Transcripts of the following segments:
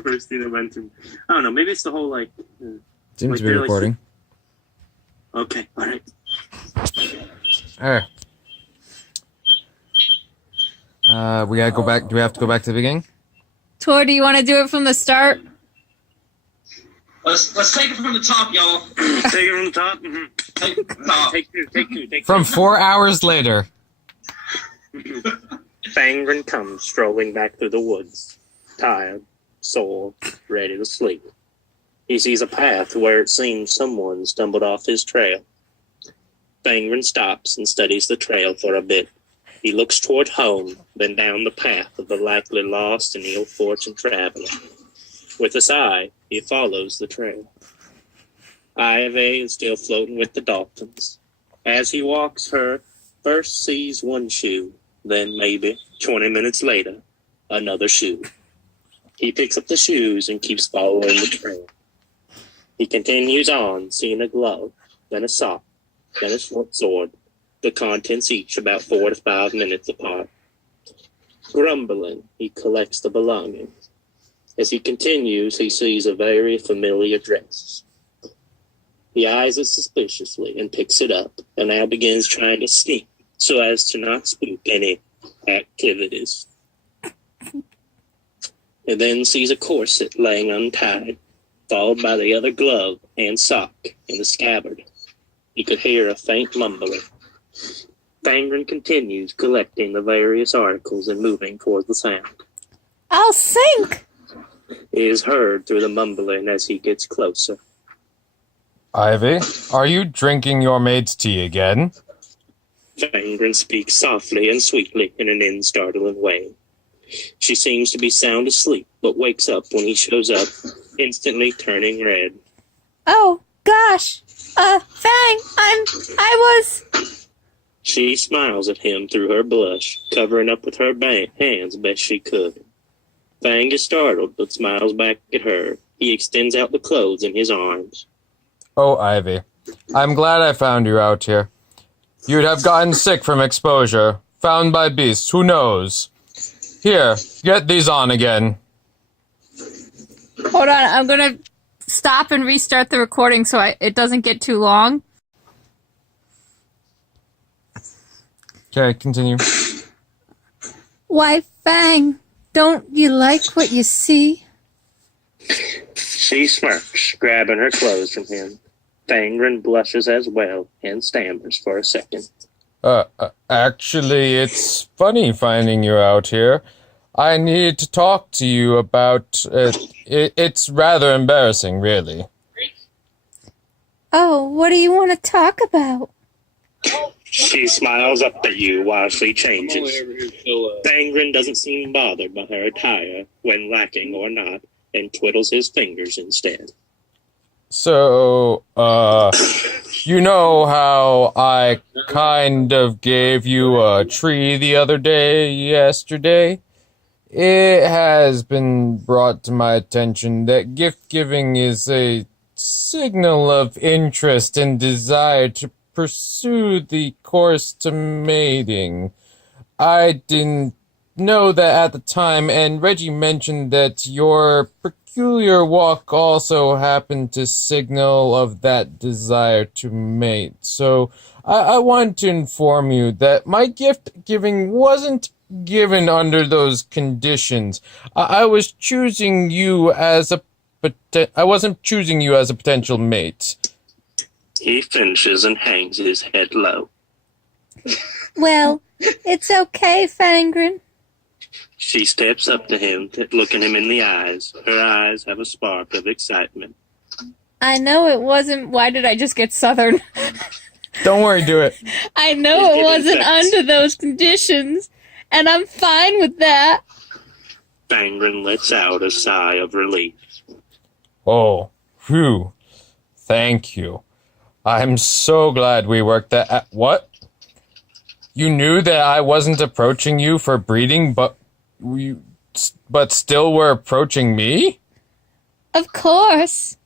first thing that went through. I don't know. Maybe it's the whole like. Seems to be recording. Okay. All right. Alright. We gotta go back. Do we have to go back to the beginning? Tor, do you want to do it from the start? Let's take it from the top, y'all. Take it from the top. Mm-hmm. Take it from the top. Take two. From 4 hours later. Fangren comes strolling back through the woods, tired, sore, ready to sleep. He sees a path where it seems someone stumbled off his trail. Fangren stops and studies the trail for a bit. He looks toward home, then down the path of the likely lost and ill-fortunate traveler. With a sigh, he follows the trail. Ivy is still floating with the dolphins. As he walks, her first sees one shoe, then maybe 20 minutes later, another shoe. He picks up the shoes and keeps following the trail. He continues on, seeing a glove, then a sock, then a short sword, the contents each about 4 to 5 minutes apart. Grumbling, he collects the belongings. As he continues, he sees a very familiar dress. He eyes it suspiciously and picks it up, and now begins trying to sneak so as to not spook any activities. And then sees a corset laying untied, followed by the other glove and sock in the scabbard. He could hear a faint mumbling. Fangren continues collecting the various articles and moving towards the sound. I'll sink! It is heard through the mumbling as he gets closer. Ivy, are you drinking your maid's tea again? Fangren speaks softly and sweetly in an unstartling way. She seems to be sound asleep, but wakes up when he shows up, instantly turning red. Oh, gosh! Fang, I was... She smiles at him through her blush, covering up with her hands best she could. Fang is startled, but smiles back at her. He extends out the clothes in his arms. Oh, Ivy, I'm glad I found you out here. You'd have gotten sick from exposure. Found by beasts, who knows? Here, get these on again. Hold on, I'm gonna stop and restart the recording so it doesn't get too long. Okay, continue. Why, Fang, don't you like what you see? She smirks, grabbing her clothes from him. Fangren blushes as well and stammers for a second. Actually, it's funny finding you out here. I need to talk to you about it. It's rather embarrassing, really. Oh, what do you want to talk about? She smiles up at you while she changes. Fangren doesn't seem bothered by her attire, when lacking or not, and twiddles his fingers instead. So, you know how I kind of gave you a tree the other yesterday? It has been brought to my attention that gift giving is a signal of interest and desire to pursue the course to mating. I didn't know that at the time, and Reggie mentioned that your peculiar walk also happened to signal of that desire to mate. So I want to inform you that my gift giving wasn't given under those conditions. I was choosing you as I wasn't choosing you as a potential mate. He finishes and hangs his head low. Well, it's okay, Fangren. She steps up to him, looking him in the eyes. Her eyes have a spark of excitement. I know it wasn't... Why did I just get Southern? Don't worry, do it. I know it wasn't under those conditions, and I'm fine with that. Fangren lets out a sigh of relief. Oh, phew. Thank you. I'm so glad we worked that out. What? You knew that I wasn't approaching you for breeding, but still were approaching me? Of course.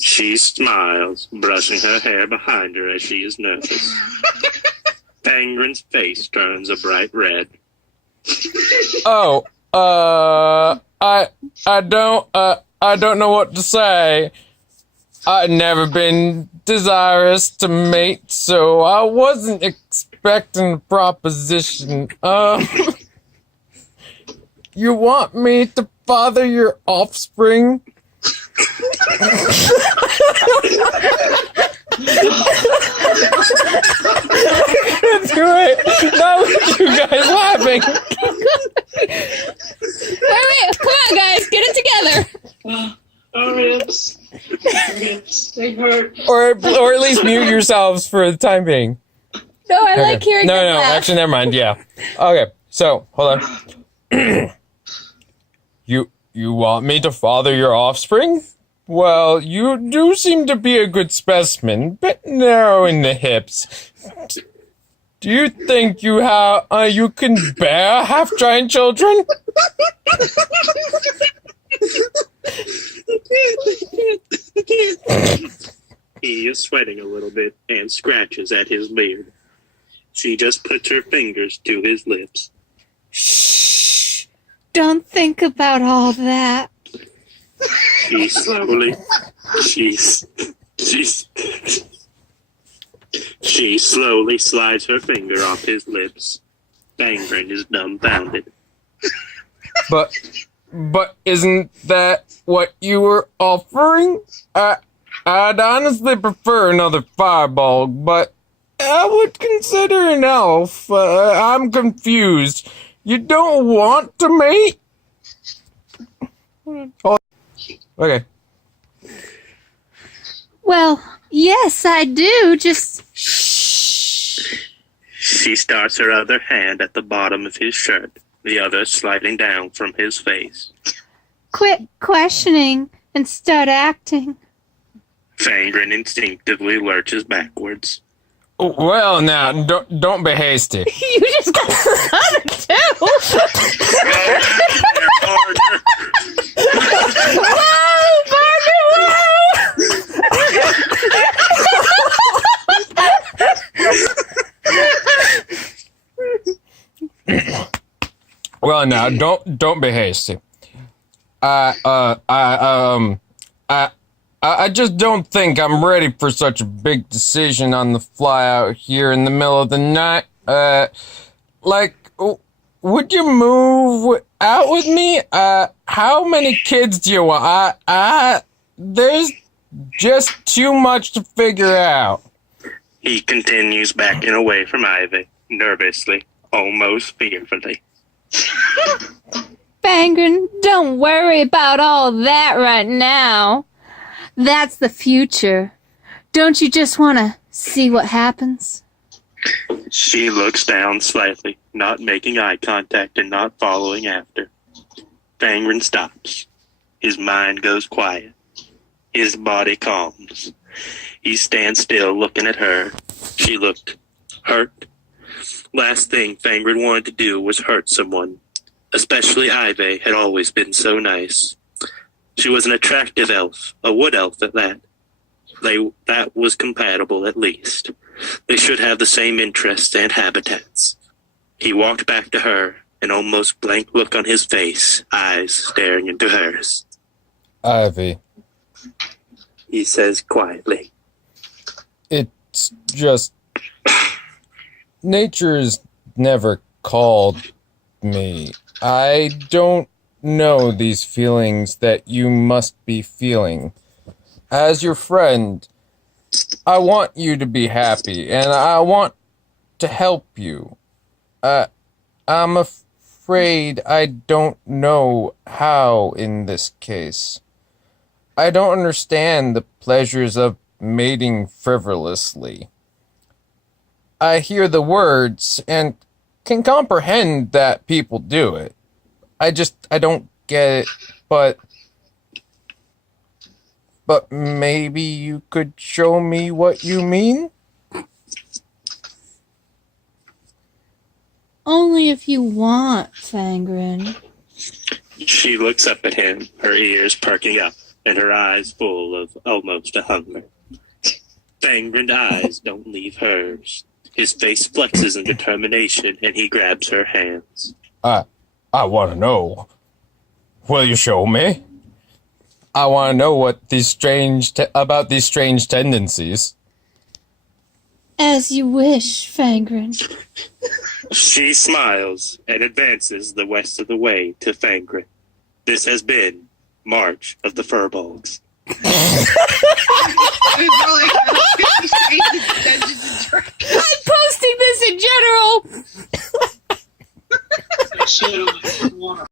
She smiles, brushing her hair behind her as she is nervous. Fangren's face turns a bright red. Oh, I don't know what to say. I've never been desirous to mate, so I wasn't expecting a proposition. You want me to father your offspring? Do it. Not with you guys laughing. Wait, come on, guys, get it together. Oh, ribs. Ribs. They hurt. Or at least mute yourselves for the time being. No, I like hearing No, them laugh. actually, never mind. Yeah. Okay. So hold on. You want me to father your offspring? Well, you do seem to be a good specimen, bit narrow in the hips. Do you think you can bear half-giant children? He is sweating a little bit and scratches at his beard. She just puts her fingers to his lips. Shh. Don't think about all that. She slowly slides her finger off his lips. Fangren is dumbfounded. But isn't that what you were offering? I'd honestly prefer another Firbolg, but I would consider an elf. I'm confused. You don't want to mate? Oh, okay. Well, yes, I do. Just shh. She starts her other hand at the bottom of his shirt, the other sliding down from his face. Quit questioning and start acting. Fangren instinctively lurches backwards. Well, now, don't be hasty. You just got started too. Whoa, Parker, Well, now, don't be hasty. I just don't think I'm ready for such a big decision on the fly out here in the middle of the night. Would you move out with me? How many kids do you want? There's just too much to figure out. He continues backing away from Ivy, nervously, almost fearfully. Fangren, don't worry about all that right now. That's the future. Don't you just want to see what happens? She looks down slightly, not making eye contact and not following after. Fangren stops. His mind goes quiet. His body calms. He stands still looking at her. She looked hurt. Last thing Fangren wanted to do was hurt someone. Especially Ivy had always been so nice. She was an attractive elf, a wood elf at that. That was compatible at least. They should have the same interests and habitats. He walked back to her, an almost blank look on his face, eyes staring into hers. Ivy, He says quietly. it's just... Nature's never called me. I don't know these feelings that you must be feeling. As your friend, I want you to be happy, and I want to help you. I'm afraid I don't know how in this case. I don't understand the pleasures of mating frivolously. I hear the words and can comprehend that people do it. I don't get it, but maybe you could show me what you mean? Only if you want, Fangren. She looks up at him, her ears perking up, and her eyes full of almost a hunger. Fangren's eyes don't leave hers. His face flexes in determination, and he grabs her hands. I want to know. Will you show me? I want to know what these about these strange tendencies. As you wish, Fangren. She smiles and advances the west of the way to Fangren. This has been March of the Firbolgs. I'm posting this in general. Shit on the water.